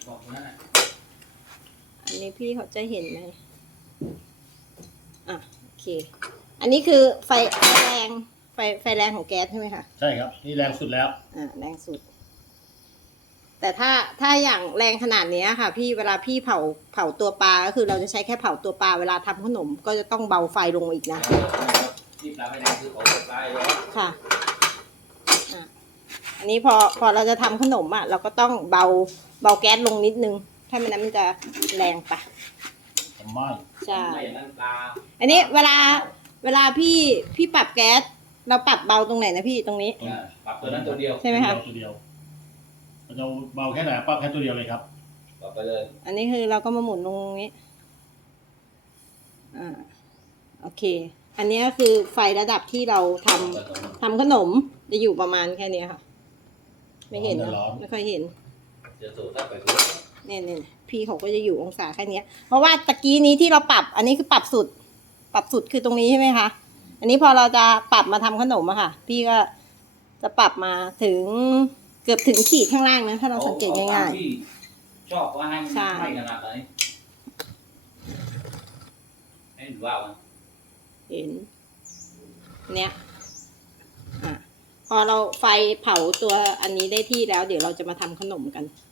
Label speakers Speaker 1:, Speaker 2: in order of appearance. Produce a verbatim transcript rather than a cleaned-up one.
Speaker 1: บอกนั่นแหละ
Speaker 2: อันนี้พี่เขาจะเห็นไหมอ่ะโอเคอันนี้คือไฟไฟแรงไฟไฟแรงของแก๊สใช่ไหมคะ
Speaker 3: ใช่ครับนี่แรงสุดแล้ว
Speaker 2: อ่าแรงสุดแต่ถ้าถ้าอย่างแรงขนาดนี้ค่ะพี่เวลาพี่เผาเผาตัวปลาก็คือเราจะใช้แค่เผาตัวปลาเวลาทำขนมก็จะต้องเบาไฟลงอีกนะ
Speaker 1: ที่ปลาไม่แรงคือของปลาเลย
Speaker 2: ค่ะอ่ะอันนี้พอพอเราจะทำขนมอ่ะเราก็ต้องเบาเบาแก๊สลงนิดนึงถ้าไม่นั้นมันจะแรงไป
Speaker 3: ทำไม
Speaker 2: ใช่
Speaker 1: ไม่อย่างนั้นปลา
Speaker 2: อันนี้เวลาเวลาพี่พี่ปรับแก๊สเราปรับเบาตรงไหนนะพี่ตรงนี้
Speaker 1: ปรับตัวนั้นตัวเดียว
Speaker 2: ใช่ไหมคะ
Speaker 3: ตัวเดียวเราจะเบาแค่ไหนปรับแค่ตัวเดียวเลยครับ
Speaker 1: ปรับไปเลย
Speaker 2: อันนี้คือเราก็มาหมุนตรงนี้อ่าโอเคอันนี้คือไฟระดับที่เราทำทำขนมจะอยู่ประมาณแค่นี้ค่ะไม่เห็นนะไม่ค่อยเห็น
Speaker 1: จะสูตรถ้าไป
Speaker 2: เนี่ยเนี่ยพี่เขาก็จะอยู่องศาแค่นี้เพราะว่าตะกี้นี้ที่เราปรับอันนี้คือปรับสุดปรับสุดคือตรงนี้ใช่ไหมคะอันนี้พอเราจะปรับมาทำขนมอะค่ะพี่ก็จะปรับมาถึงเกือบถึงขีดข้างล่างนะถ้าเราสังเกตง่าย
Speaker 1: ๆชอบว่าให้ให้ขนาดไหนให้ดูว่า
Speaker 2: เห็นเนี้ยอ่ะพอเราไฟเผาตัวอันนี้ได้ที่แล้วเดี๋ยวเราจะมาทำขนมกัน